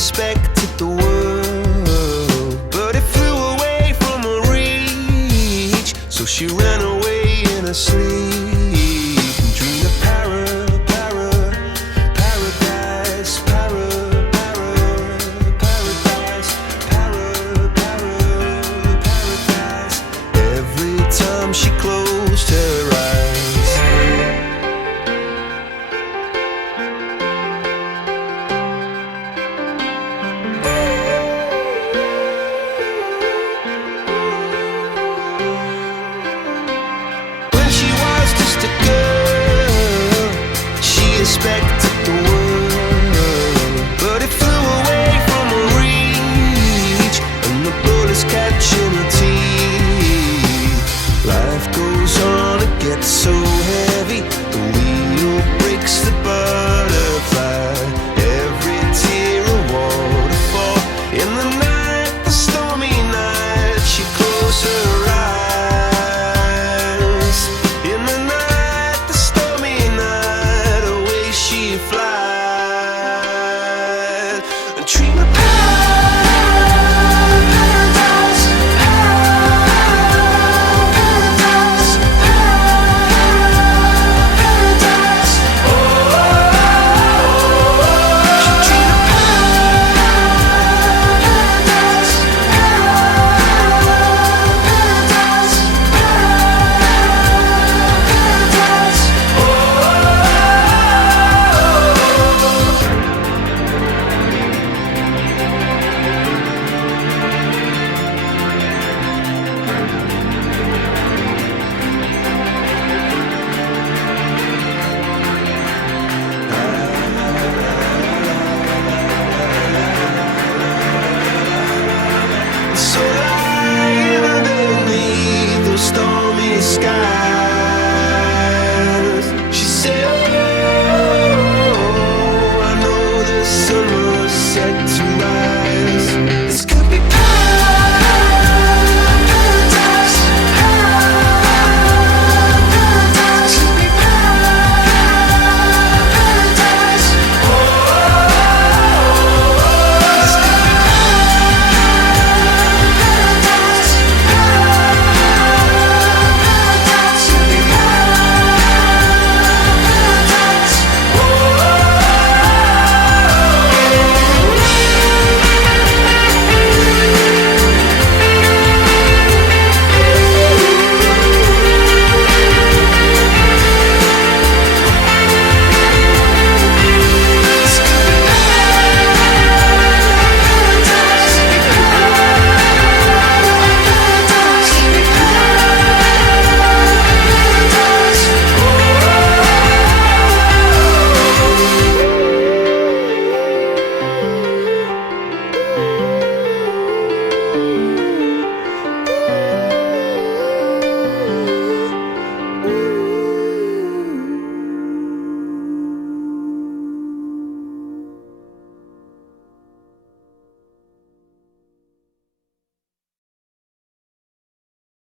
expected the world, but it flew away from her reach. So she ran away in her sleep and dreamed of paradise, paradise. Every time she closed her eyes, expected the world, but it flew away from her reach, and the bullets catching her teeth. Life goes on, it gets so heavy, the wheel breaks the butterfly. Every tear a waterfall. In the night, the stormy night, she closed her eyes. In the night, the stormy night, she flies and dream of